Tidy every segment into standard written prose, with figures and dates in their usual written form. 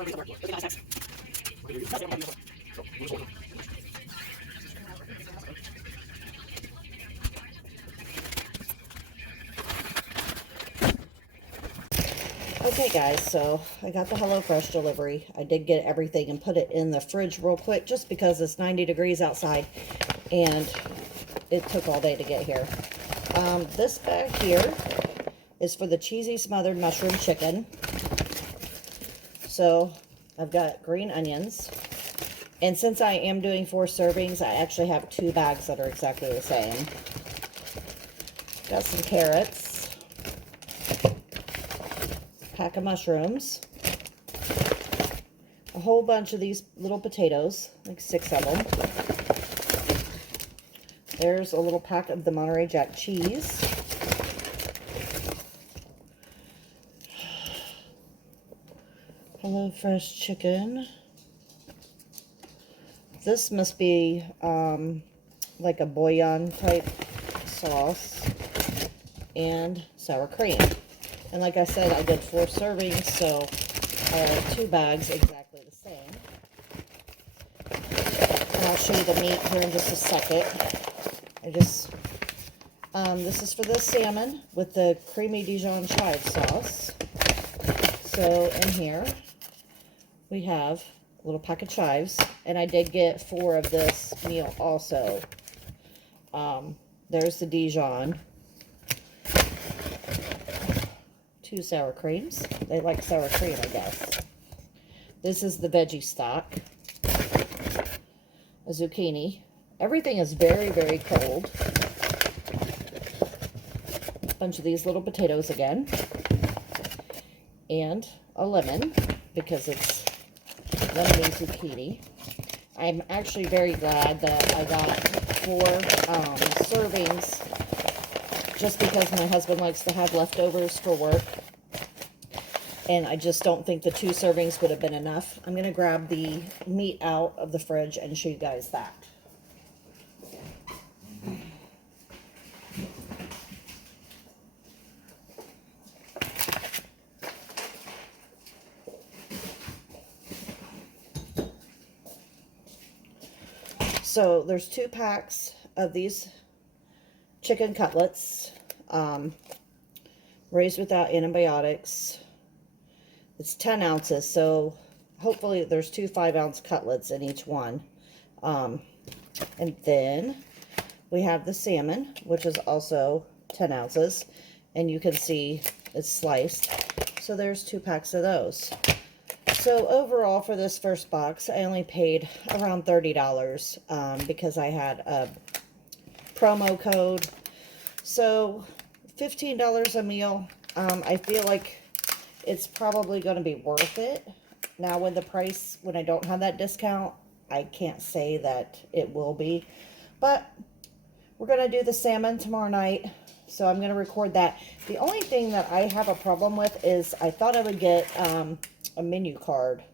Okay guys, so I got the HelloFresh delivery. I did get everything and put it in the fridge real quick just because it's 90 degrees outside and it took all day to get here. This bag here is for the cheesy smothered mushroom chicken. So I've got green onions. And since I am doing 4 servings, I actually have 2 bags that are exactly the same. Got some carrots. Pack of mushrooms. A whole bunch of these little potatoes, like 6 of them. There's a little pack of the Monterey Jack cheese. HelloFresh chicken. This must be like a bouillon type sauce and sour cream. And like I said, I did 4 servings, so I have 2 bags exactly the same. And I'll show you the meat here in just a second. This is for the salmon with the creamy Dijon chive sauce. So in here, we have a little pack of chives, and I did get 4 of this meal also. There's the Dijon. 2 sour creams. They like sour cream, I guess. This is the veggie stock. A zucchini. Everything is very, very cold. A bunch of these little potatoes again. And a lemon, because it's lemony zucchini. I'm actually very glad that I got 4 servings, just because my husband likes to have leftovers for work. And I just don't think the 2 servings would have been enough. I'm going to grab the meat out of the fridge and show you guys that. So there's 2 packs of these chicken cutlets, raised without antibiotics. It's 10 ounces, so hopefully there's 2 5-ounce cutlets in each one. And then we have the salmon, which is also 10 ounces, and you can see it's sliced. So there's 2 packs of those. So overall for this first box, I only paid around $30 because I had a promo code. So $15 a meal. I feel like it's probably going to be worth it. Now when I don't have that discount, I can't say that it will be. But we're going to do the salmon tomorrow night. So I'm going to record that. The only thing that I have a problem with is I thought I would get a menu card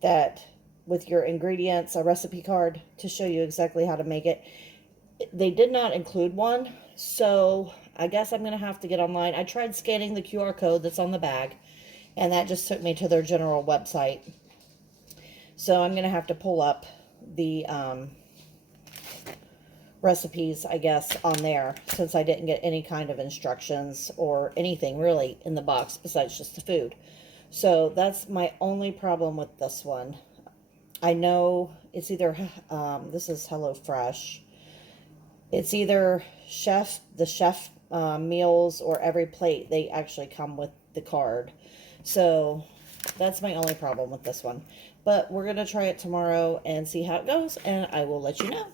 that with your ingredients, a recipe card to show you exactly how to make it. They did not include one, so I guess I'm going to have to get online. I tried scanning the QR code that's on the bag, and that just took me to their general website. So I'm going to have to pull up the recipes, I guess, on there, since I didn't get any kind of instructions or anything really in the box besides just the food. So that's my only problem with this one. I know it's either, this is HelloFresh. It's either the chef meals or every plate. They actually come with the card. So that's my only problem with this one. But we're going to try it tomorrow and see how it goes, and I will let you know.